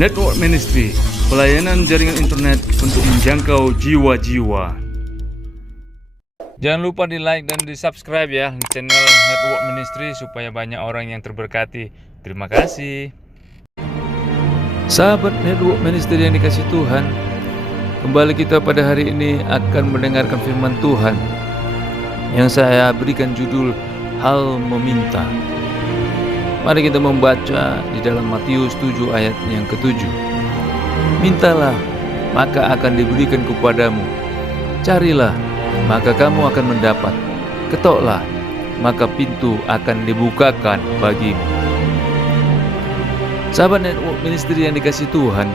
Network Ministry, pelayanan jaringan internet untuk menjangkau jiwa-jiwa. Jangan lupa di like dan di subscribe ya channel Network Ministry supaya banyak orang yang terberkati. Terima kasih. Sahabat Network Ministry yang dikasih Tuhan, kembali kita pada hari ini akan mendengarkan firman Tuhan yang saya berikan judul Hal Meminta. Mari kita membaca di dalam Matius 7 ayat yang ke-7. Mintalah, maka akan diberikan kepadamu. Carilah, maka kamu akan mendapat. Ketoklah, maka pintu akan dibukakan bagimu. Sahabat Network Ministry yang dikasih Tuhan,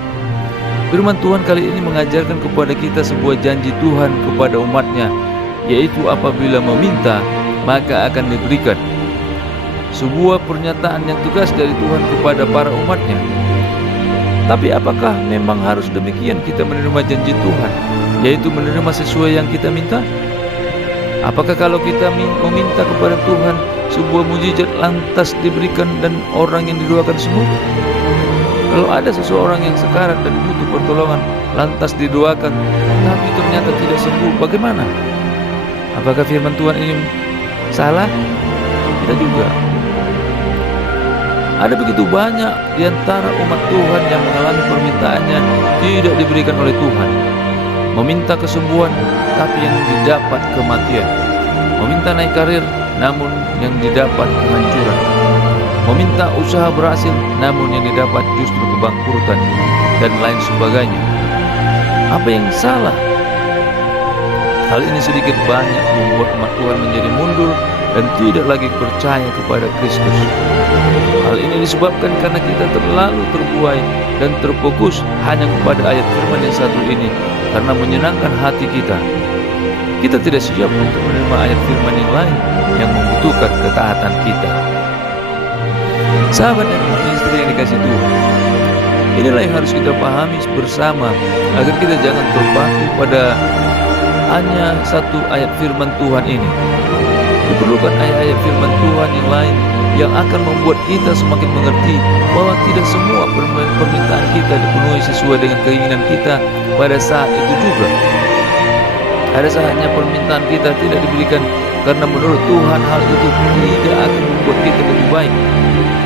firman Tuhan kali ini mengajarkan kepada kita sebuah janji Tuhan kepada umatnya, yaitu apabila meminta, maka akan diberikan. Sebuah pernyataan yang tegas dari Tuhan kepada para umatnya. Tapi apakah memang harus demikian kita menerima janji Tuhan, yaitu menerima sesuai yang kita minta? Apakah kalau kita meminta kepada Tuhan, sebuah mujizat lantas diberikan dan orang yang didoakan sembuh? Kalau ada seseorang yang sekarat dan butuh pertolongan, lantas didoakan, tapi ternyata tidak sembuh, bagaimana? Apakah firman Tuhan ini salah? Tidak juga. Ada begitu banyak di antara umat Tuhan yang mengalami permintaannya tidak diberikan oleh Tuhan. Meminta kesembuhan, tapi yang didapat kematian. Meminta naik karir, namun yang didapat kehancuran. Meminta usaha berhasil, namun yang didapat justru kebangkrutan dan lain sebagainya. Apa yang salah? Hal ini sedikit banyak membuat umat Tuhan menjadi mundur dan tidak lagi percaya kepada Kristus. Hal ini disebabkan karena kita terlalu terbuai dan terfokus hanya kepada ayat firman yang satu ini, karena menyenangkan hati kita. Kita tidak siap untuk menerima ayat firman yang lain yang membutuhkan ketaatan kita. Sahabat dan istri yang dikasih Tuhan, inilah yang harus kita pahami bersama agar kita jangan terpaku pada hanya satu ayat firman Tuhan ini. Diperlukan ayat-ayat firman Tuhan yang lain yang akan membuat kita semakin mengerti bahwa tidak semua permintaan kita dipenuhi sesuai dengan keinginan kita pada saat itu juga. Ada saatnya permintaan kita tidak diberikan karena menurut Tuhan hal itu tidak akan membuat kita lebih baik,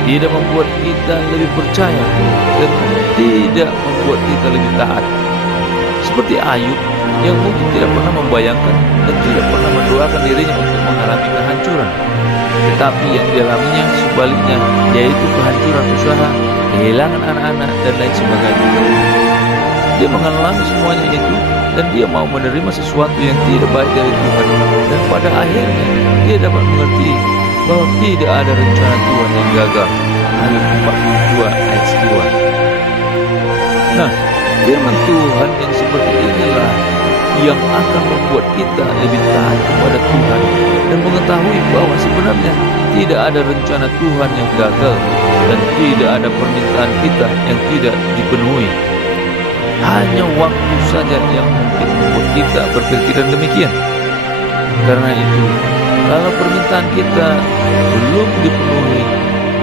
tidak membuat kita lebih percaya, dan tidak membuat kita lebih taat. Seperti Ayub yang mungkin tidak pernah membayangkan dan tidak pernah mendoakan dirinya untuk mengalami kehancuran, tetapi yang dialaminya sebaliknya, yaitu kehancuran usaha, kehilangan anak-anak, dan lain sebagainya. Dia mengalami semuanya itu dan dia mau menerima sesuatu yang tidak baik dari Tuhan, dan pada akhirnya dia dapat mengerti bahwa tidak ada rencana Tuhan yang gagal. Ayub 42 ayat 2. Nah, firman Tuhan yang seperti inilah yang akan membuat kita lebih taat kepada Tuhan dan mengetahui bahwa sebenarnya tidak ada rencana Tuhan yang gagal dan tidak ada permintaan kita yang tidak dipenuhi. Hanya waktu saja yang mungkin membuat kita berpikiran demikian. Karena itu, kalau permintaan kita belum dipenuhi,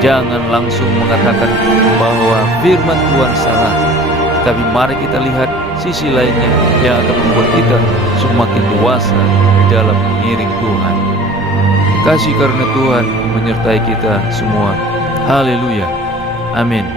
jangan langsung mengatakan bahwa firman Tuhan salah. Tapi mari kita lihat sisi lainnya yang akan membuat kita semakin dewasa di dalam mengiring Tuhan. Kasih karunia Tuhan menyertai kita semua. Haleluya. Amin.